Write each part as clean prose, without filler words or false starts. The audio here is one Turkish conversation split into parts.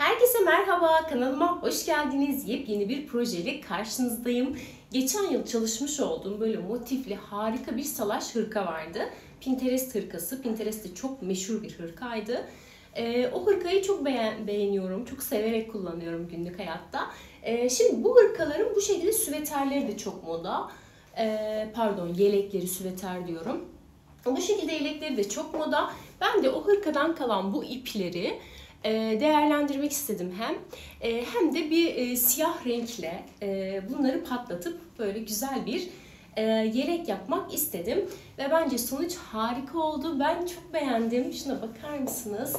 Herkese merhaba, kanalıma hoş geldiniz. Yepyeni bir projeyle karşınızdayım. Geçen yıl çalışmış olduğum böyle motifli harika bir salaş hırka vardı. Pinterest hırkası. Pinterest'te çok meşhur bir hırkaydı. O hırkayı çok beğeniyorum. Çok severek kullanıyorum günlük hayatta. Şimdi bu hırkaların bu şekilde süveterleri de çok moda. Yelekleri, süveter diyorum. Bu şekilde yelekleri de çok moda. Ben de o hırkadan kalan bu ipleri değerlendirmek istedim hem de bir siyah renkle bunları patlatıp böyle güzel bir yelek yapmak istedim ve bence sonuç harika oldu. Ben çok beğendim. Şuna bakar mısınız?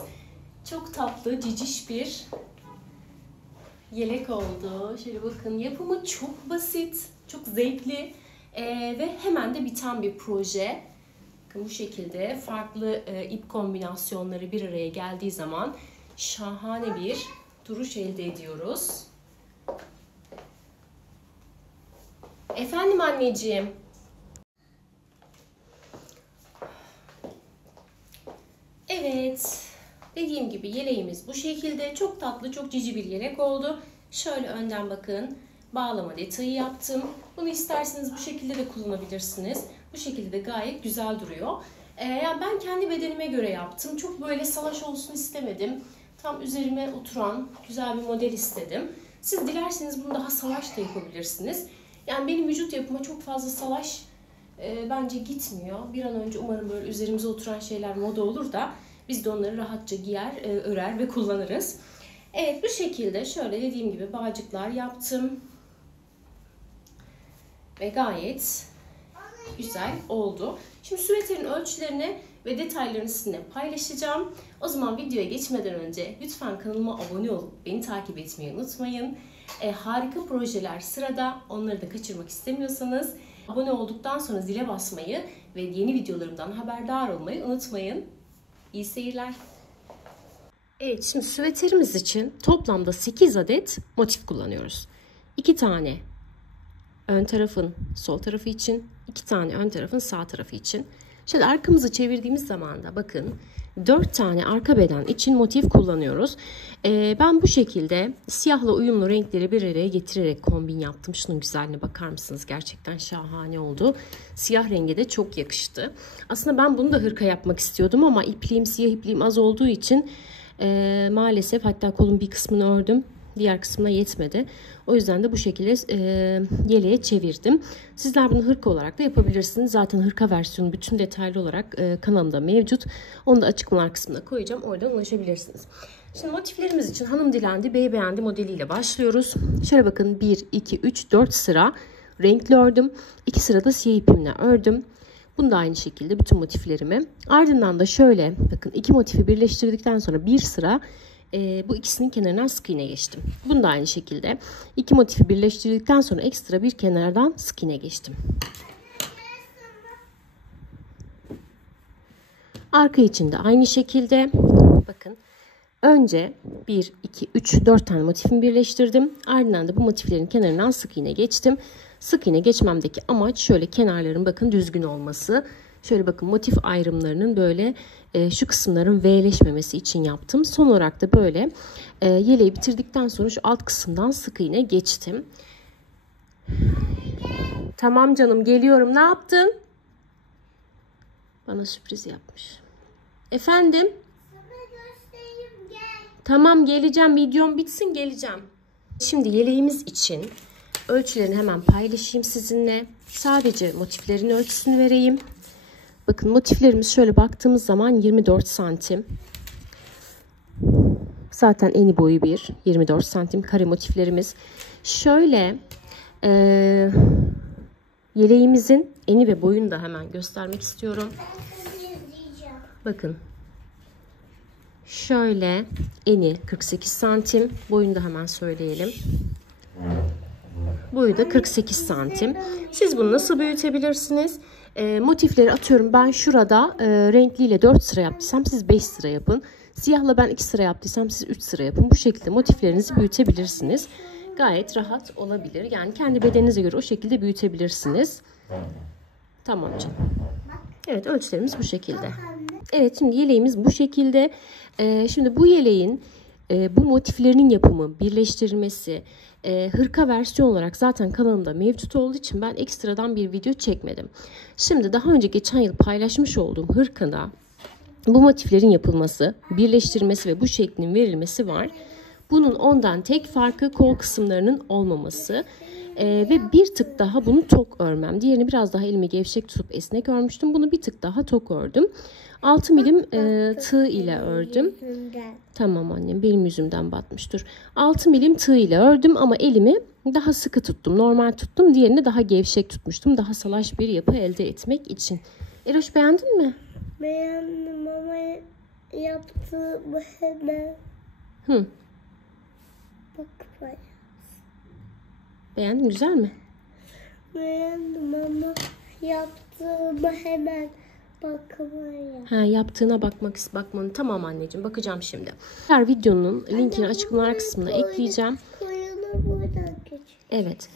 Çok tatlı, ciciş bir yelek oldu. Şöyle bakın, yapımı çok basit, çok zevkli ve hemen de biten bir proje. Bu şekilde farklı ip kombinasyonları bir araya geldiği zaman şahane bir duruş elde ediyoruz. Efendim anneciğim. Evet. Dediğim gibi yeleğimiz bu şekilde. Çok tatlı, çok cici bir yelek oldu. Şöyle önden bakın. Bağlama detayı yaptım. Bunu isterseniz bu şekilde de kullanabilirsiniz. Bu şekilde de gayet güzel duruyor. Yani ben kendi bedenime göre yaptım. Çok böyle salaş olsun istemedim. Tam üzerime oturan güzel bir model istedim. Siz dilerseniz bunu daha salaş da yapabilirsiniz. Yani benim vücut yapıma çok fazla salaş bence gitmiyor. Bir an önce umarım böyle üzerimize oturan şeyler moda olur da biz de onları rahatça giyer, örer ve kullanırız. Evet, bu şekilde şöyle dediğim gibi bağcıklar yaptım. Ve gayet güzel oldu. Şimdi süveterin ölçülerini ve detaylarını sizinle paylaşacağım. O zaman videoya geçmeden önce lütfen kanalıma abone olup beni takip etmeyi unutmayın. Harika projeler sırada. Onları da kaçırmak istemiyorsanız abone olduktan sonra zile basmayı ve yeni videolarımdan haberdar olmayı unutmayın. İyi seyirler. Evet, şimdi süveterimiz için toplamda 8 adet motif kullanıyoruz. 2 tane ön tarafın sol tarafı için, 2 tane ön tarafın sağ tarafı için. Şöyle arkamızı çevirdiğimiz zaman da bakın 4 tane arka beden için motif kullanıyoruz. Ben bu şekilde siyahla uyumlu renkleri bir araya getirerek kombin yaptım. Şunun güzelliğine bakar mısınız? Gerçekten şahane oldu. Siyah renge de çok yakıştı. Aslında ben bunu da hırka yapmak istiyordum ama siyah ipliğim az olduğu için maalesef, hatta kolun bir kısmını ördüm. Diğer kısmına yetmedi. O yüzden de bu şekilde yeleğe çevirdim. Sizler bunu hırka olarak da yapabilirsiniz. Zaten hırka versiyonu bütün detaylı olarak kanalımda mevcut. Onu da açıklamalar kısmına koyacağım. Oradan ulaşabilirsiniz. Şimdi motiflerimiz için hanım dilendi, bey beğendi modeliyle başlıyoruz. Şöyle bakın 1, 2, 3, 4 sıra renkli ördüm. 2 sırada siyah ipimle ördüm. Bunu da aynı şekilde bütün motiflerimi. Ardından da şöyle bakın 2 motifi birleştirdikten sonra bir sıra bu ikisinin kenarından sık iğne geçtim. Bunu da aynı şekilde 2 motifi birleştirdikten sonra ekstra bir kenardan sık iğne geçtim. Arka için de aynı şekilde bakın önce 1, 2, 3, 4 tane motifimi birleştirdim. Ardından da bu motiflerin kenarından sık iğne geçtim. Sık iğne geçmemdeki amaç şöyle kenarların bakın düzgün olması. Şöyle bakın motif ayrımlarının böyle şu kısımların V'leşmemesi için yaptım. Son olarak da böyle yeleği bitirdikten sonra şu alt kısımdan sık iğne geçtim. Tamam canım, geliyorum. Ne yaptın? Bana sürpriz yapmış. Efendim? Sana göstereyim, gel. Tamam, geleceğim. Videom bitsin, geleceğim. Şimdi yeleğimiz için ölçülerini hemen paylaşayım sizinle. Sadece motiflerin ölçüsünü vereyim. Bakın motiflerimiz şöyle baktığımız zaman 24 santim. Zaten eni boyu 24 santim kare motiflerimiz. Şöyle yeleğimizin eni ve boyunu da hemen göstermek istiyorum. Bakın. Şöyle eni 48 santim. Boyunu da hemen söyleyelim. Boyu da 48 santim. Siz bunu nasıl büyütebilirsiniz? Motifleri atıyorum, ben şurada renkliyle 4 sıra yaptıysam siz 5 sıra yapın. Siyahla ben 2 sıra yaptıysam siz 3 sıra yapın. Bu şekilde motiflerinizi büyütebilirsiniz. Gayet rahat olabilir. Yani kendi bedeninize göre o şekilde büyütebilirsiniz. Tamam canım. Evet, ölçülerimiz bu şekilde. Evet, şimdi yeleğimiz bu şekilde. Şimdi bu yeleğin bu motiflerinin yapımı, birleştirilmesi, hırka versiyon olarak zaten kanalımda mevcut olduğu için ben ekstradan bir video çekmedim. Şimdi daha önce geçen yıl paylaşmış olduğum hırkada bu motiflerin yapılması, birleştirilmesi ve bu şeklin verilmesi var. Bunun ondan tek farkı kol kısımlarının olmaması ve bir tık daha bunu tok örmem. Diğerini biraz daha elimi gevşek tutup esnek örmüştüm. Bunu bir tık daha tok ördüm. 6 milim tığ ile ördüm. Tamam annem, benim yüzümden batmıştır. 6 milim tığ ile ördüm ama elimi daha sıkı tuttum. Normal tuttum. Diğerini daha gevşek tutmuştum. Daha salaş bir yapı elde etmek için. Eroş, beğendin mi? Beğendim ama yaptığımı hemen. Bak bayağı. Beğendin, güzel mi? Beğendim ama yaptığımı hemen bakmaya. Yaptığına bakmanı. Tamam anneciğim, bakacağım şimdi. Her videonun linkini açıklamalar kısmına ekleyeceğim. Koyunu buradan geç. Evet.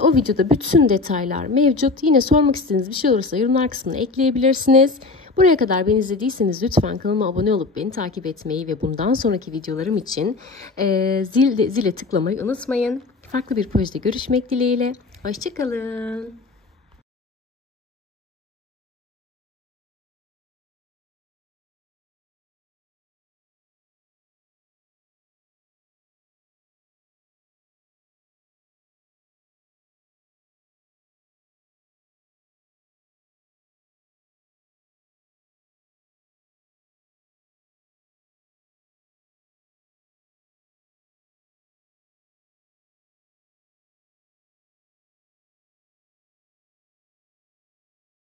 O videoda bütün detaylar mevcut. Yine sormak istediğiniz bir şey olursa yorumlar kısmına ekleyebilirsiniz. Buraya kadar beni izlediyseniz lütfen kanalıma abone olup beni takip etmeyi ve bundan sonraki videolarım için zile tıklamayı unutmayın. Farklı bir projede görüşmek dileğiyle. Hoşça kalın.